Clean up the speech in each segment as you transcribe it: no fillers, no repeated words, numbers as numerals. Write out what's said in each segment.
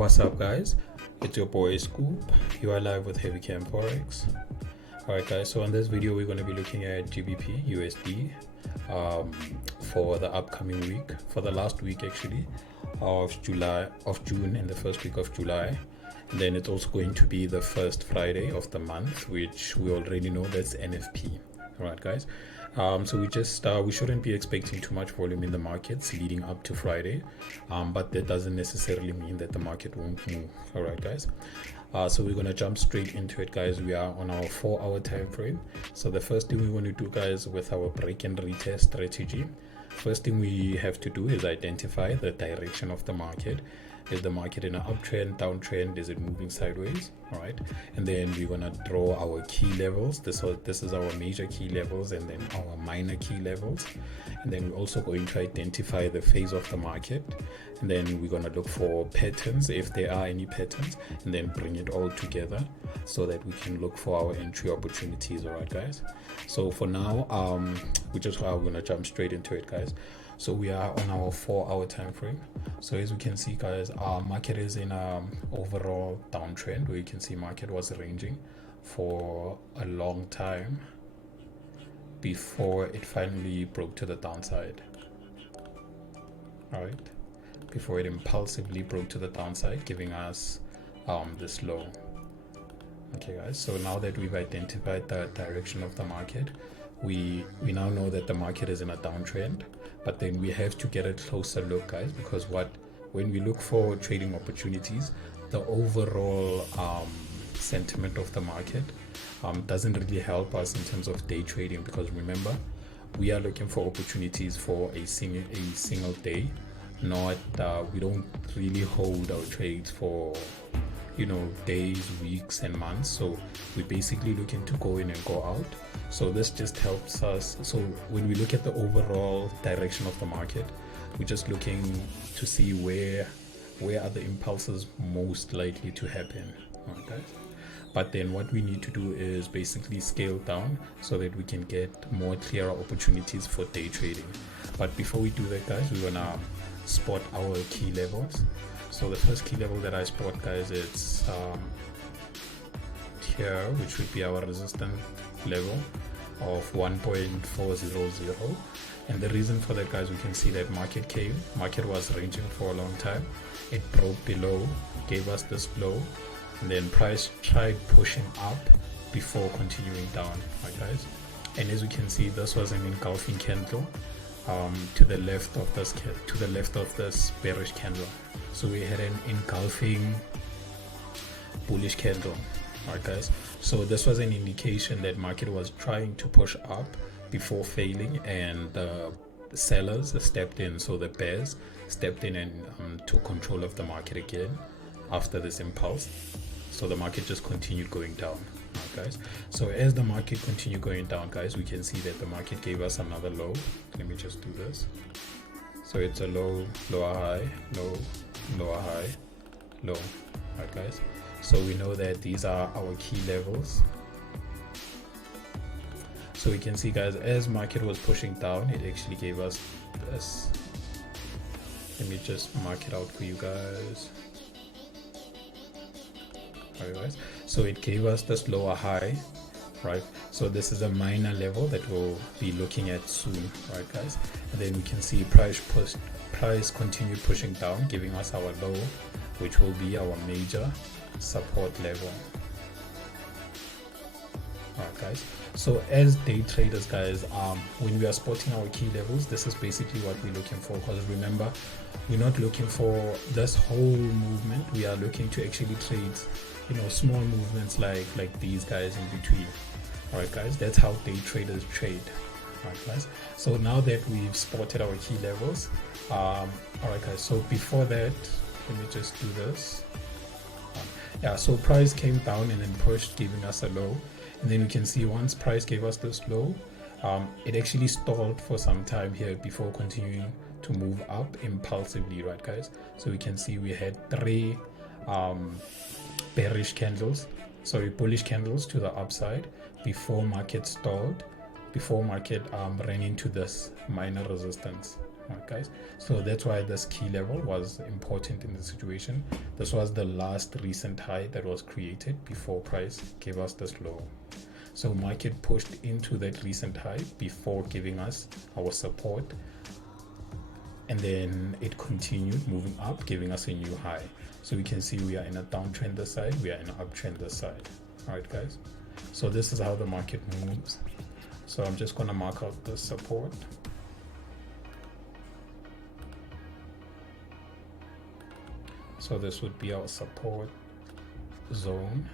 What's up, guys? It's your boy Scoop. You are live with Heavycampfxgroup. Alright, guys, so in this video we're going to be looking at Gbpusd for the upcoming week, for the last week actually of June and the first week of July. And then it's also going to be the first Friday of the month, which we already know that's NFP. Alright, guys, so we shouldn't be expecting too much volume in the markets leading up to Friday, but that doesn't necessarily mean that the market won't move. Alright, guys, so we're gonna jump straight into it, guys. We are on our 4-hour time frame. So the first thing we want to do, guys, with our break and retest strategy, first thing we have to do is identify the direction of the market. Is the market in an uptrend, downtrend? Is it moving sideways? All right, and then we're gonna draw our key levels. This is our major key levels, and then our minor key levels, and then we're also going to identify the phase of the market, and then we're gonna look for patterns if there are any patterns, and then bring it all together so that we can look for our entry opportunities. All right, guys, so for now we're gonna jump straight into it, guys. So we are on our 4-hour time frame. So as we can see, guys, our market is in an overall downtrend, where you can see market was ranging for a long time before it finally broke to the downside. All right, before it impulsively broke to the downside, giving us this low. Okay, guys, so now that we've identified the direction of the market, we now know that the market is in a downtrend. But then we have to get a closer look, guys, because when we look for trading opportunities, the overall sentiment of the market doesn't really help us in terms of day trading, because remember, we are looking for opportunities for a single day, not we don't really hold our trades for days, weeks and months. So we're basically looking to go in and go out. So this just helps us. So when we look at the overall direction of the market, we're just looking to see where are the impulses most likely to happen. Okay, but then what we need to do is basically scale down so that we can get more clearer opportunities for day trading. But before we do that, guys, we're gonna spot our key levels. So the first key level that I spot, guys, it's here, which would be our resistance level of 1.400. And the reason for that, guys, we can see that market was ranging for a long time. It broke below, gave us this low, and then price tried pushing up before continuing down, right, guys? And as we can see, this was an engulfing candle to the left of this bearish candle. So we had an engulfing bullish candle. Alright, guys, so this was an indication that market was trying to push up before failing, and the sellers stepped in. So the bears stepped in and took control of the market again after this impulse. So the market just continued going down. Alright, guys, so as the market continued going down, guys, we can see that the market gave us another low. Let me just do this. So it's a low, lower high, low, lower high, low. Alright, guys, so we know that these are our key levels. So we can see, guys, as market was pushing down, it actually gave us this. Let me just mark it out for you guys. Alright, guys, so it gave us this lower high, right? So this is a minor level that we'll be looking at soon, right, guys? And then we can see price continued pushing down, giving us our low, which will be our major support level. Alright, guys, so as day traders, guys, when we are spotting our key levels, this is basically what we're looking for, because remember, we're not looking for this whole movement. We are looking to actually trade small movements like these, guys, in between. Alright, guys, that's how day traders trade. Alright, guys, so now that we've spotted our key levels, alright, guys, so before that, let me just do this. Yeah, so price came down and then pushed, giving us a low, and then we can see once price gave us this low, it actually stalled for some time here before continuing to move up impulsively, right, guys? So we can see we had 3 bullish candles to the upside before market stalled, before market ran into this minor resistance. Alright guys, so that's why this key level was important in the situation. This was the last recent high that was created before price gave us this low. So market pushed into that recent high before giving us our support, and then it continued moving up, giving us a new high. So we can see we are in a downtrend this side, we are in an uptrend this side. Alright guys, so this is how the market moves. So I'm just going to mark out the support. So this would be our support zone.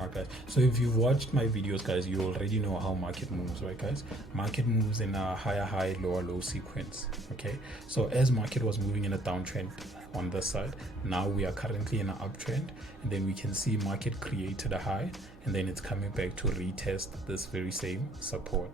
Okay, so if you've watched my videos guys, you already know how market moves, right guys? Market moves in a higher high, lower low sequence. Okay, so as market was moving in a downtrend on this side, now we are currently in an uptrend, and then we can see market created a high, and then it's coming back to retest this very same support.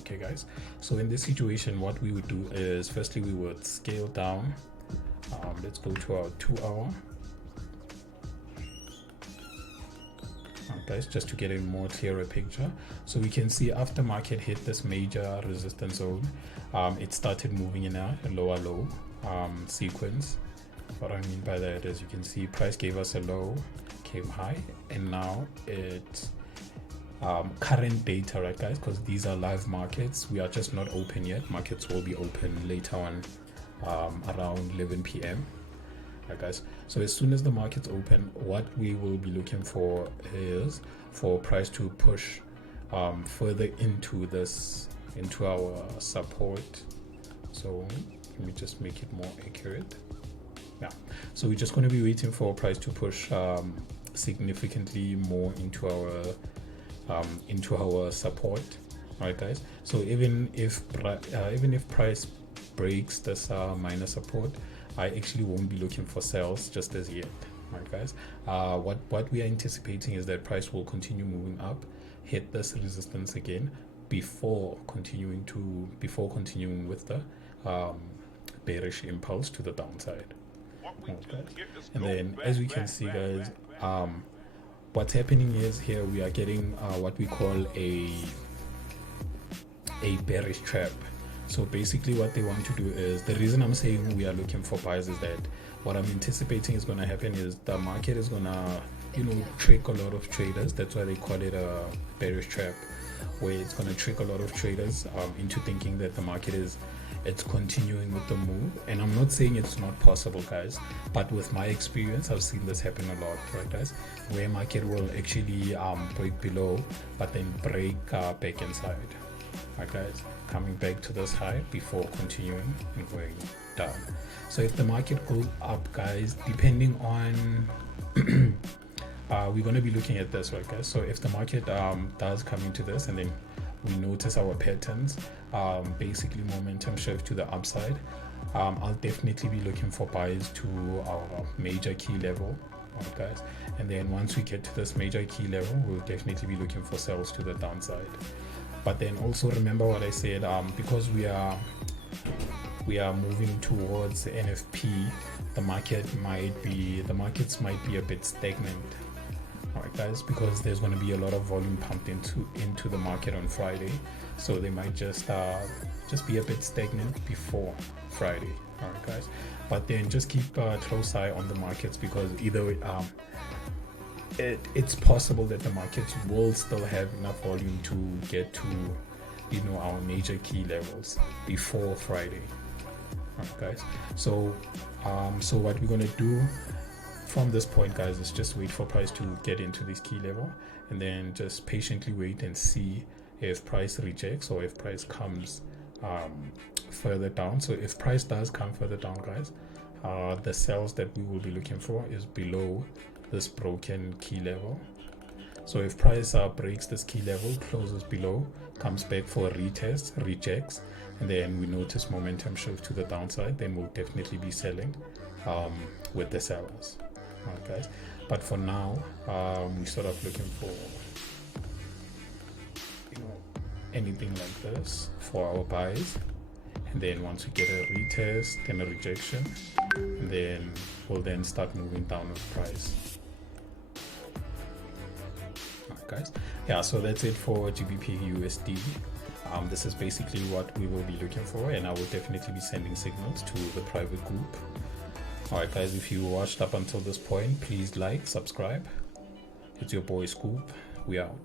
Okay guys, so in this situation what we would do is, firstly we would scale down. Let's go to our 2 hour. Guys, just to get a more clearer picture. So we can see after market hit this major resistance zone, it started moving in a lower low sequence. What I mean by that is, you can see price gave us a low, came high, and now it's current data, right guys, because these are live markets. We are just not open yet. Markets will be open later on around 11 p.m. Right guys, so as soon as the markets open, what we will be looking for is for price to push further into our support. So let me just make it more accurate. Yeah, so we're just going to be waiting for price to push significantly more into our support. Right guys, so even if price breaks this minor support, I actually won't be looking for sales just as yet. Alright guys, what we are anticipating is that price will continue moving up, hit this resistance again before continuing with the bearish impulse to the downside. Okay. And then as we can see guys, what's happening is, here we are getting what we call a bearish trap. So basically what they want to do is, the reason I'm saying we are looking for buys is that what I'm anticipating is going to happen is the market is going to, trick a lot of traders. That's why they call it a bearish trap, where it's going to trick a lot of traders into thinking that the market it's continuing with the move. And I'm not saying it's not possible guys, but with my experience I've seen this happen a lot, right guys, where market will actually break below but then break back inside. Right guys, coming back to this high before continuing and going down. So if the market goes up guys, depending on we're going to be looking at this, right guys. So if the market does come into this and then we notice our patterns, basically momentum shift to the upside, I'll definitely be looking for buys to our major key level, right guys. And then once we get to this major key level, we'll definitely be looking for sales to the downside. But then also remember what I said, because we are moving towards the NFP, the markets might be a bit stagnant. Alright guys, because there's going to be a lot of volume pumped into the market on Friday, so they might just be a bit stagnant before Friday. Alright guys, but then just keep a close eye on the markets, because either way, it's possible that the markets will still have enough volume to get to our major key levels before Friday. Alright guys, so what we're gonna do from this point guys is just wait for price to get into this key level, and then just patiently wait and see if price rejects or if price comes further down. So if price does come further down guys, the sales that we will be looking for is below this broken key level. So if price breaks this key level, closes below, comes back for a retest, rejects, and then we notice momentum shift to the downside, then we'll definitely be selling with the sellers. Alright guys, but for now we're sort of looking for anything like this for our buys, and then once we get a retest and a rejection, and then we'll then start moving down with price. Alright guys, yeah, so that's it for GBP USD. This is basically what we will be looking for, and I will definitely be sending signals to the private group. Alright guys, if you watched up until this point, please like, subscribe. It's your boy Scoop. We out.